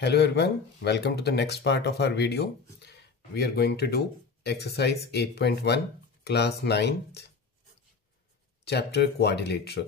Hello everyone, welcome to the next part of our video. We are going to do exercise 8.1 class 9th chapter quadrilateral.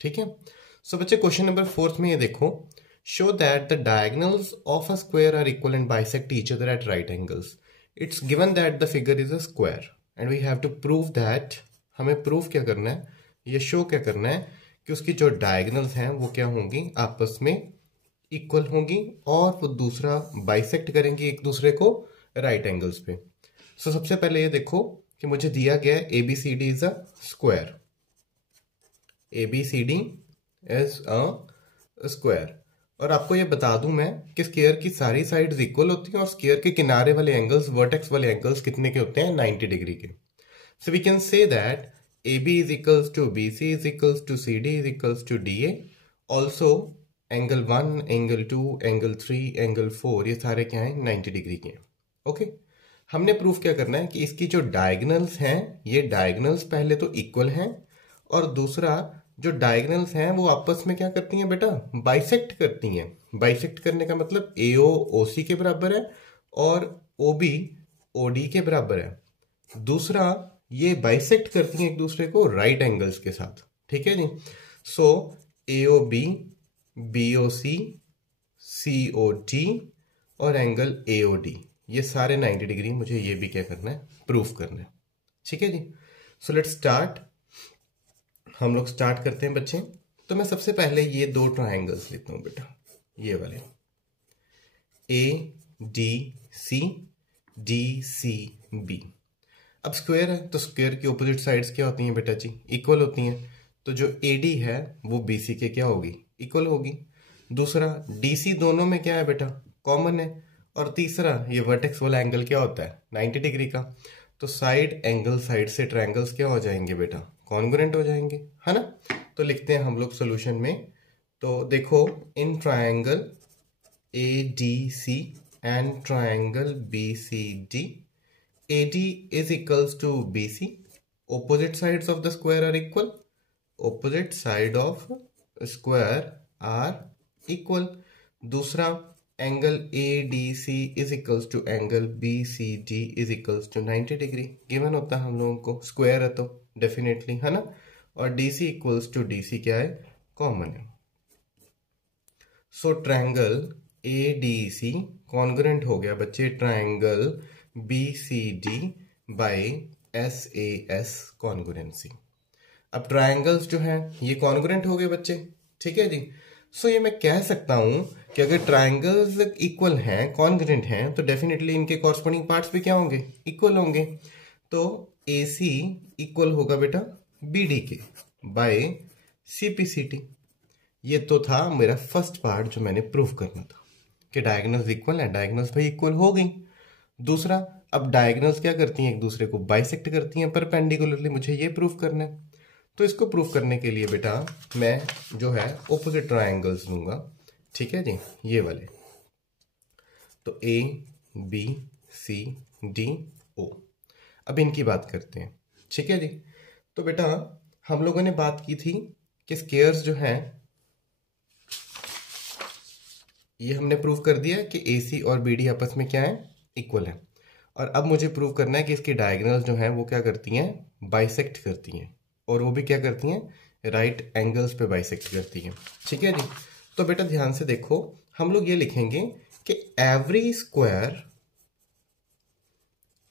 ठीक है. So बच्चे question number 4 में ये देखो, show that the diagonals of a square are equal and bisect each other at right angles. It's given that the figure is a square and we have to prove that. हमें prove क्या करना है, ये show क्या करना है कि उसकी जो diagonals हैं वो क्या होंगी, आपस में इक्वल होंगी और वो दूसरा बाइसेक्ट करेंगी एक दूसरे को राइट एंगल्स पे. सो सबसे पहले ये देखो कि मुझे दिया गया है ABCD is a square. ABCD is a square और आपको ये बता दूं मैं कि स्क्वायर की सारी साइड्स इक्वल होती हैं और स्क्वायर के किनारे वाले एंगल्स, वर्टेक्स वाले एंगल्स कितने के होते हैं, 90 डिग्री के. So we can say that AB is equals to BC is equals to CD is equals to DA. Also angle 1, angle 2, angle 3, angle 4 ये सारे क्या हैं, 90 डिग्री के हैं. ओके, हमने प्रूफ क्या करना है कि इसकी जो डायगोनल्स हैं, ये डायगोनल्स पहले तो इक्वल हैं और दूसरा जो डायगोनल्स हैं वो आपस में क्या करती हैं बेटा, बाइसेक्ट करती हैं. बाइसेक्ट करने का मतलब AO OC के बराबर है और OB OD के बराबर है. दूसरा ये बाइसेक्ट करती हैं एक दूसरे को राइट एंगल्स के साथ. ठीक है जी. सो AOB BOC COD और एंगल AOD ये सारे 90 डिग्री, मुझे ये भी क्या करना है, प्रूफ करना है. ठीक है जी. So let's start. हम लोग स्टार्ट करते हैं बच्चे. तो मैं सबसे पहले ये दो ट्रायंगल्स लेता हूं बेटा, ये वाले ADC DCB. अब स्क्वायर है तो स्क्वायर की ऑपोजिट साइड्स क्या होती हैं बेटा जी, इक्वल होती हैं. तो जो AD है वो BC के क्या होगी, इक्वल होगी. दूसरा DC दोनों में क्या है बेटा, कॉमन है. और तीसरा ये वर्टेक्स वाला एंगल क्या होता है, 90 डिग्री का. तो साइड एंगल साइड से ट्रायंगल्स क्या हो जाएंगे बेटा, कॉन्ग्रुएंट हो जाएंगे, है ना. तो लिखते हैं हम लोग सॉल्यूशन में. तो देखो, in triangle ADC and triangle BCD, AD is equals to BC. Opposite sides of the square are equal. Opposite side of square are equal. दूसरा angle ADC is equals to angle BCD is equals to 90 degree. Given होता है हम लोगों को, square है तो definitely, है ना. और DC equals to DC क्या है, कॉमन है. सो ट्रायंगल ADC कॉन्ग्रुएंट हो गया बच्चे triangle BCD by SAS congruency. अब ट्रायंगल्स जो हैं ये कॉन्ग्रुएंट हो गए बच्चे. ठीक है जी. सो ये मैं कह सकता हूं कि अगर ट्रायंगल्स इक्वल हैं, कॉन्ग्रुएंट हैं, तो डेफिनेटली इनके कॉरस्पॉन्डिंग पार्ट्स भी क्या होंगे, इक्वल होंगे. तो AC इक्वल होगा बेटा BD के बाय CPCT. ये तो था मेरा फर्स्ट पार्ट जो मैंने प्रूव करना था कि डायगोनल्स इक्वल है. डायगोनल्स भाई इक्वल हो गई. दूसरा, अब डायगोनल्स क्या करती हैं, एक दूसरे को बाइसेक्ट करती हैं परपेंडिकुलरली. मुझे ये प्रूफ करना है. तो इसको प्रूफ करने के लिए बेटा मैं जो है ऑपोजिट ट्रायंगल्स लूंगा. ठीक है जी, ये वाले. तो ABCDO. अब इनकी बात करते हैं. ठीक है जी. तो बेटा हम लोगों ने बात की थी कि स्क्वायर्स जो हैं ये हमने प्रूव कर दिया कि AC और BD आपस में क्या है, इक्वल है. और अब मुझे प्रूव करना है कि इसकी डायगोनल्स जो हैं वो क्या करती हैं, बाइसेक्ट करती हैं. और वो भी क्या करती हैं, राइट एंगल्स पे बाइसेक्ट करती हैं. ठीक है जी. तो बेटा ध्यान से देखो, हम लोग ये लिखेंगे कि every square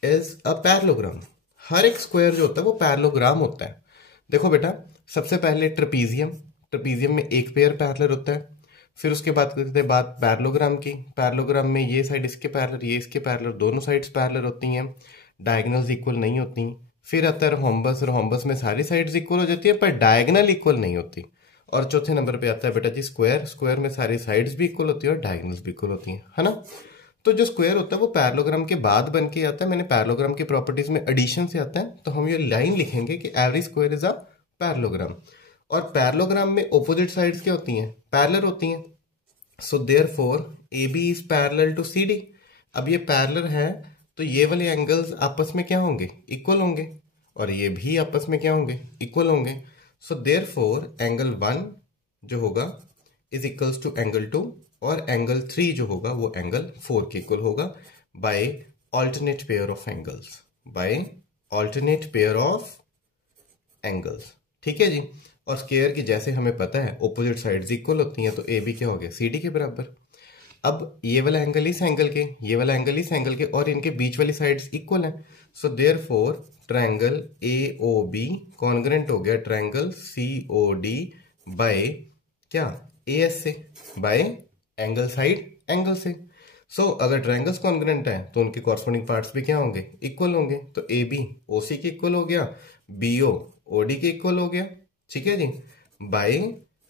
is a parallelogram. हर एक स्क्वायर जो होता है वो पैरेललोग्राम होता है. देखो बेटा, सबसे पहले ट्रेपीजियम. ट्रेपीजियम में एक पेयर पैरेलल होता है. फिर उसके बाद करते हैं बात पैरेललोग्राम की. पैरेललोग्राम में ये साइड इसके पैरेलल, ये इसके पैरेलल, दोनों साइड्स पैरेलल होती हैं, डायगोनल्स इक्वल नहीं होती. फिर आता है रोम्बस. रोम्बस में सारी साइड्स इक्वल हो जाती है पर डायगोनल इक्वल नहीं होती. और चौथे नंबर पे आता है बेटा जी स्क्वायर. स्क्वायर में सारी साइड्स भी इक्वल होती है और डायगोनल्स भी इक्वल होती हैं, है ना. तो जो स्क्वायर होता है वो पैरेललोग्राम के बाद बन के आता है. मैंने पैरेललोग्राम की प्रॉपर्टीज में एडिशन से आता है. तो हम ये लाइन लिखेंगे कि every square is a parallelogram. और पैरेललोग्राम में ऑपोजिट साइड्स क्या होती हैं, पैरेलल होती हैं. So therefore AB is parallel to CD. अब ये पैरेलल है तो ये वाले एंगल्स आपस में क्या होंगे, इक्वल होंगे. और ये भी आपस में क्या होंगे, इक्वल होंगे. सो देयरफॉर एंगल 1 जो होगा इज इक्वल्स टू एंगल 2 और एंगल 3 जो होगा वो एंगल 4 के इक्वल होगा by alternate pair of angles, by alternate pair of angles. ठीक है जी। और स्क्वायर की जैसे हमें पता है ऑपोजिट साइड्स इक्वल होती हैं, तो ए बी क्या हो गया, सी डी के बराबर। अब ये वाला एंगल इस एंगल के, ये वाला एंगल इस एंगल के, और इनके बीच वाली साइड्स इक्वल हैं। So therefore triangle A O B congruent हो गया triangle C O D by क्या, ए एस से, बाय एंगल साइड एंगल से। सो अगर ट्रायंगल्स कॉन्ग्रेंट है तो उनके कॉरस्पॉन्डिंग पार्ट्स भी क्या होंगे, इक्वल होंगे। तो ए बी ओ सी के इक्वल हो गया, बी ओ ओ डी के इक्वल हो गया। ठीक है जी। बाय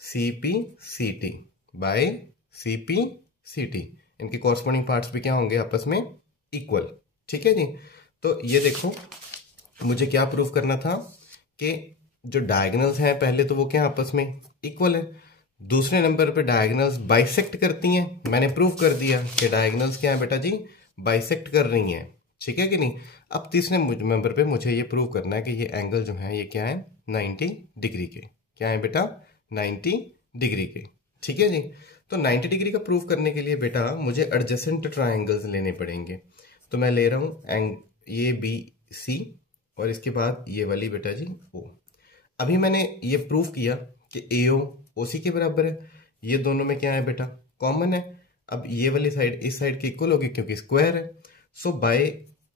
सी पी सी टी, बाय सी पी सी टी, इनके कॉरस्पॉन्डिंग पार्ट्स भी क्या होंगे, आपस में इक्वल। ठीक है जी। तो ये देखो मुझे क्या प्रूव करना था कि जो डायगोनल्स हैं पहले तो वो क्या आपस में इक्वल है, दूसरे नंबर पे डायगोनल्स बाइसेक्ट करती हैं। मैंने प्रूव कर दिया कि डायगोनल्स क्या है बेटा जी, बाइसेक्ट कर रही हैं। ठीक है कि नहीं। अब तीसरे नंबर पे मुझे ये प्रूव करना है कि ये एंगल जो है ये क्या है, 90 डिग्री के। क्या है बेटा, 90 डिग्री के। ठीक है जी। तो 90 डिग्री का प्रूव करने के लिए बेटा मुझे एडजेसेंट ट्रायंगल्स लेने पड़ेंगे। तो मैं ले रहा हूँ ये बी सी और इसके बाद ये वाली बेटा जी ओ। अभी मैंने ये प्रूव किया कि ए ओ ओ सी के बराबर है, ये दोनों में क्या है बेटा, कॉमन है। अब ये वाली साइड इस साइड के इक्वल होगी क्योंकि स्क्वायर है। सो बाय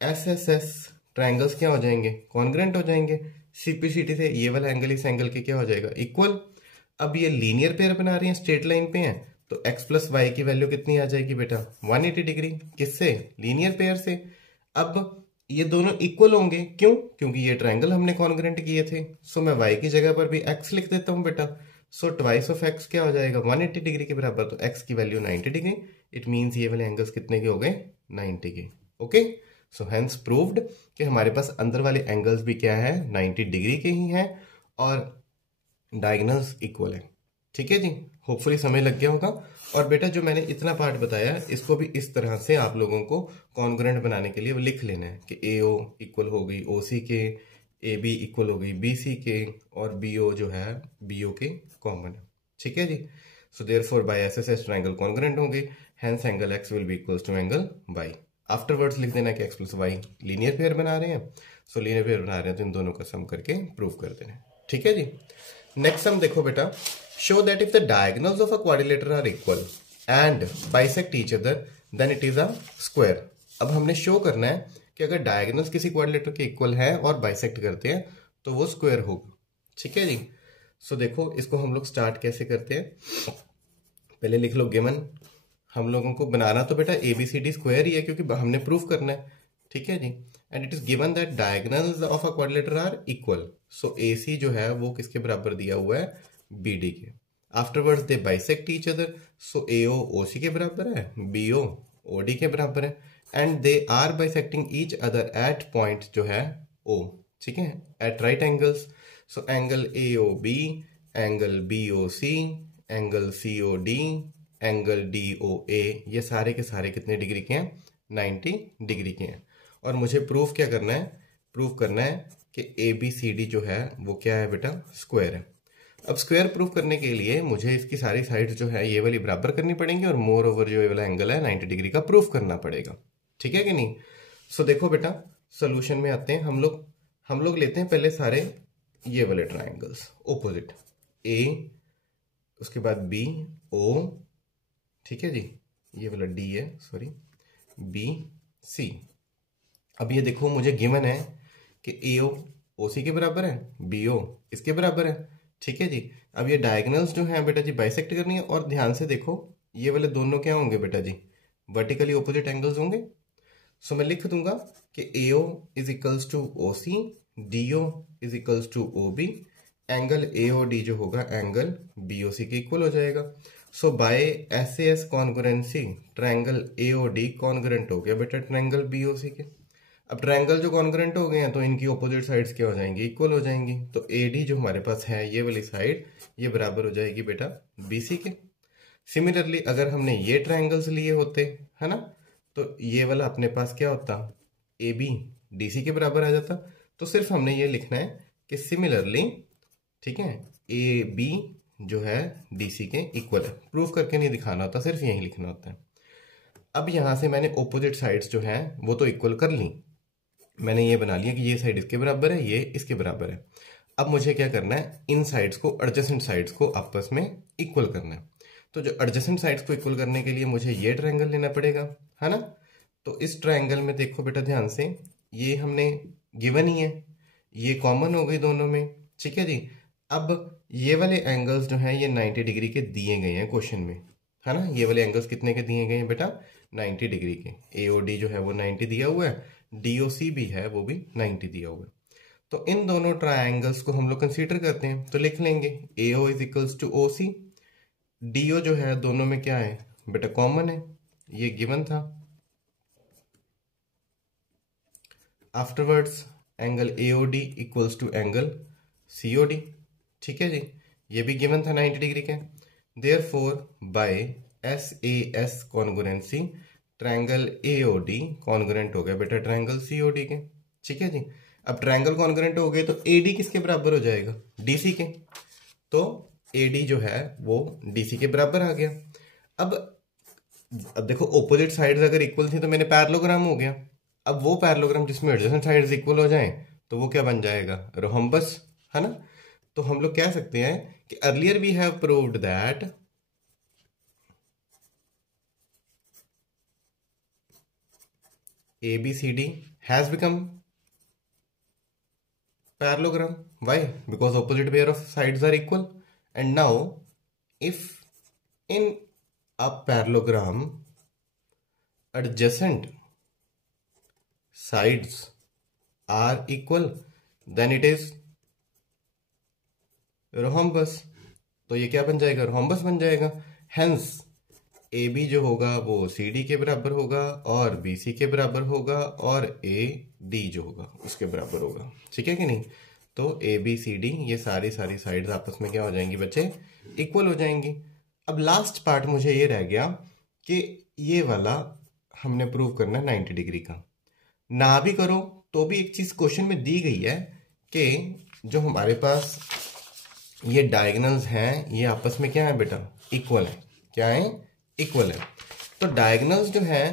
एस एस एस ट्रायंगल्स क्या हो जाएंगे, कॉन्ग्रेंट हो जाएंगे। सीपीसीटी से ये वाला एंगल इस एंगल के क्या हो जाएगा, इक्वल। अब ये लीनियर पेयर बना रही है, स्ट्रेट लाइन पे है, तो x प्लस वाई की वैल्यू कितनी आ जाएगी बेटा, 180 डिग्री। किससे, लीनियर पेयर से। अब ये दोनों इक्वल होंगे, क्यों, क्योंकि ये ट्रायंगल हमने कॉन्ग्रेंट किए थे। सो मैं y की जगह पर भी x लिख देता हूं बेटा। सो ट्वाइस ऑफ x क्या हो जाएगा, 180 डिग्री के बराबर। तो x की वैल्यू 90 डिग्री। इट मीन्स ये वाले एंगल्स कितने के हो गए, 90 के। ओके। सो हेंस प्रूव्ड कि हमारे पास अंदर वाले एंगल्स भी क्या है, 90 डिग्री के ही हैं और डायगोनल्स इक्वल है। ठीक है जी। होपफुली समझ लग गया होगा। और बेटा जो मैंने इतना पार्ट बताया इसको भी इस तरह से आप लोगों को कॉन्ग्रेंट बनाने के लिए लिख लेना है कि ए ओ इक्वल हो गई ओ सी के, ए बी इक्वल हो गई बी सी के, और बी ओ जो है बी ओ के कॉमन है। ठीक है जी। So therefore by S S S triangle congruent होंगे, hence angle X will be equals to angle Y. Afterwards लिख देना कि X plus Y linear pair बना रहे हैं। सो लीनियर पेयर बना रहे हैं तो इन दोनों का सम करके प्रूव कर देना। ठीक है जी। नेक्स्ट सम देखो बेटा, show that if the diagonals of a quadrilateral are equal and bisect each other then it is a square। अब हमने शो करना है कि अगर डायगोनल्स किसी क्वाड्रिलेटरल के इक्वल है और बाइसेक्ट करते हैं तो वो स्क्वायर होगा। ठीक है जी। सो देखो इसको हम लोग स्टार्ट कैसे करते हैं, पहले लिख लो गिवन। हम लोगों को बनाना तो बेटा ABCD स्क्वायर ही है क्योंकि हमने प्रूफ करना है। ठीक है जी। And it is given that diagonals of a quadrilateral are equal. So AC जो है वो किसके बराबर दिया हुआ है, BD के। आफ्टरवर्ड्स दे बाइसेक्ट ईच अदर। सो AO OC के बराबर है, BO OD के बराबर है, and they are bisecting each other at point जो है O। ठीक है, at right angles. So angle AOB, angle BOC, angle COD, angle DOA, ये सारे के सारे कितने डिग्री के हैं, 90 डिग्री के हैं। और मुझे प्रूफ क्या करना है, प्रूफ करना है कि ABCD जो है वो क्या है बेटा, स्क्वायर है। अब स्क्वायर प्रूफ करने के लिए मुझे इसकी सारी साइड्स जो है ये वाली बराबर करनी पड़ेंगी और मोर ओवर जो ये वाला एंगल है 90 डिग्री का प्रूफ करना पड़ेगा। ठीक है कि नहीं। सो देखो बेटा सोल्यूशन में आते हैं हम लोग लेते हैं पहले सारे ये वाले ट्राइंगल्स ऑपोजिट, ए उसके बाद बी ओ, ठीक है जी, ये वाला डी है सॉरी, बी सी। अब ये देखो मुझे गिवन है कि ए ओ सी के बराबर है, बी ओ इसके बराबर है। ठीक है जी। अब ये डायगोनल्स जो हैं बेटा जी बाइसेक्ट करनी है, और ध्यान से देखो ये वाले दोनों क्या होंगे बेटा जी, वर्टिकली ऑपोजिट एंगल्स होंगे। सो मैं लिख दूंगा कि A O is equals to O C, D O is equals to O B, angle A O D जो होगा एंगल बी ओ सी के इक्वल हो जाएगा। So by S A S congruency triangle A O D congruent हो गया बेटा triangle B O सी के। अब ट्रायंगल जो कॉन्ग्रुएंट हो गए हैं तो इनकी ऑपोजिट साइड्स क्या हो जाएंगी, इक्वल हो जाएंगी। तो ए डी जो हमारे पास है ये वाली साइड ये बराबर हो जाएगी बेटा बी सी के। सिमिलरली अगर हमने ये ट्रायंगल्स लिए होते है ना, तो ये वाला अपने पास क्या होता, ए बी डी सी के बराबर आ जाता। तो सिर्फ हमने ये लिखना है कि सिमिलरली, ठीक है, ए बी जो है DC के इक्वल है। प्रूफ करके नहीं दिखाना होता, सिर्फ यही लिखना होता है। अब यहां से मैंने ऑपोजिट साइड्स जो है वो तो इक्वल कर ली, मैंने ये बना लिया कि ये साइड इसके बराबर है, ये इसके बराबर है। अब मुझे क्या करना है, इन साइड्स को, एडजेसेंट साइड्स को आपस में इक्वल करना है। तो जो एडजेसेंट साइड्स को इक्वल करने के लिए मुझे ये ट्रायंगल लेना पड़ेगा, है ना। तो इस ट्रायंगल में देखो बेटा ध्यान से, ये हमने गिवन ही है, ये कॉमन हो गई दोनों में, ठीक है जी। अब ये वाले एंगल्स जो हैं ये 90 डिग्री के दिए गए हैं क्वेश्चन में, है ना। ये वाले एंगल्स कितने के दिए गए हैं बेटा, 90 डिग्री के। AOD जो है वो 90 दिया हुआ है, DOC भी है वो भी 90 दिया हुआ है। तो इन दोनों ट्रायंगल्स को हम लोग कंसीडर करते हैं, तो लिख लेंगे AO is equals to OC। DO जो है दोनों में क्या है बेटा, कॉमन है, ये गिवन था। Afterwards angle AOD equals to angle COD, ठीक है जी, ये भी गिवन था 90 डिग्री के। Therefore by SAS congruency triangle AOD congruent हो गया बेटा ट्रायंगल COD के, ठीक है जी। अब ट्रायंगल कॉन्ग्रुएंट हो गए तो AD किसके बराबर हो जाएगा, DC के। तो AD जो है वो DC के बराबर आ गया। अब देखो ऑपोजिट साइड्स अगर इक्वल थी तो मैंने पैरेललोग्राम हो गया। अब वो पैरेललोग्राम जिसमें एडजेसेंट साइड्स इक्वल हो जाएं तो वो क्या बन जाएगा, रोहम्बस, है ना। तो हम लोग कह सकते हैं कि earlier we have proved that ABCD has become parallelogram. Why? Because opposite pair of sides are equal. And now if in a parallelogram adjacent sides are equal, then it is rhombus. तो ये क्या बन जाएगा, rhombus बन जाएगा। Hence AB जो होगा वो CD के बराबर होगा और BC के बराबर होगा और AD जो होगा उसके बराबर होगा, ठीक है कि नहीं। तो ABCD ये सारी साइड्स आपस में क्या हो जाएंगी बच्चे, इक्वल हो जाएंगी। अब लास्ट पार्ट मुझे ये रह गया कि ये वाला हमने प्रूव करना है 90 डिग्री का। ना भी करो तो भी एक चीज क्वेश्चन में दी गई है कि जो हमारे पास ये डायगोनल्स हैं ये आपस में क्या है बेटा, इक्वल है। क्या है, इक्वल है। तो डायगोनल्स जो हैं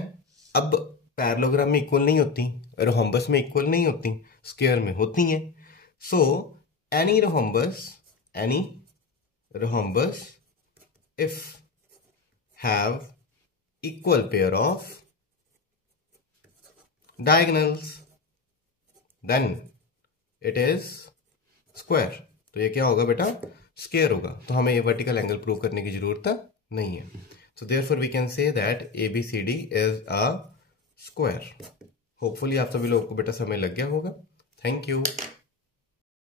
अब पैरेललोग्राम में इक्वल नहीं होती, रोहम्बस में इक्वल नहीं होती, स्क्वायर में होती हैं। So any rhombus if have equal pair of diagonals then it is square. तो ये क्या होगा बेटा, स्क्वायर होगा। तो हमें ये वर्टिकल एंगल प्रूव करने की जरूरत नहीं है। So therefore we can say that ABCD is a square. Hopefully आप सभी लोगों को बेटा समय लग गया होगा। Thank you.